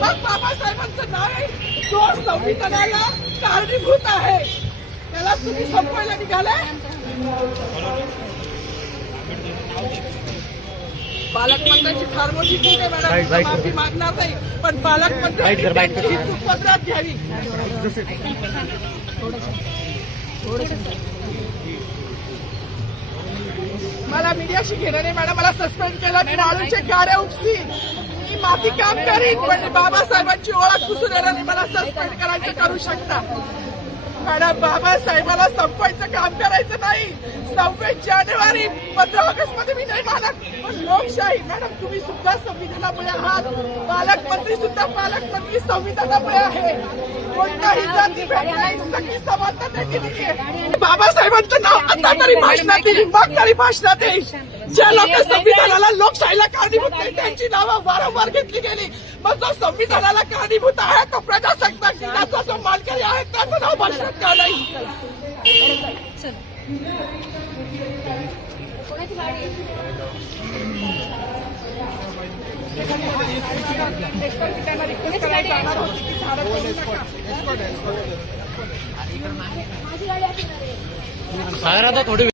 मग बाबासाहेबांचं नाव आहे जो संविधानाला कारणीभूत आहे त्याला तुम्ही संपवायला निघाले. पालकमंत्र्यांची फार मोठी चूक आहे मॅडम, माफी मागणार नाही, पण पालकमंत्र्यांची चूक पदरात घ्यावी. मला मीडियाशी घेणं नाही मॅडम, मला सस्पेंड केलं, मी वाळूचे गारे उपसी, मी माती काम करीन, पण बाबासाहेबांची ओळख पुसून येणार नाही. मला सस्पेंड करायचं करू शकता मॅडम. बाबासाहेबाला संपवायचं काम करायचं नाही. 26 जानेवारी 15 ऑगस्ट मध्ये मी नाही मानत, पण लोकशाही मॅडम तुम्ही सुद्धा संविधानामुळे आहात. पालकमंत्री सुद्धा पालकमंत्री संविधानामुळे आहे. कोणताही जाती भेट नाही, सगळी समानता दिली आहे. बाबासाहेबांचं नाव आता तरी भाषणात येईल, मग तरी भाषणात येईल. ज्या लोक संविधानाला लोकशाहीला कारणीभूत नाही त्यांची नावं वारंवार घेतली गेली. मग जो संविधानाला कारणीभूत आहे तो प्रजासत्ताक दिनाचा जो मानकरी आहे त्याचं नाव भाषणात का नाही. सागरात थोडी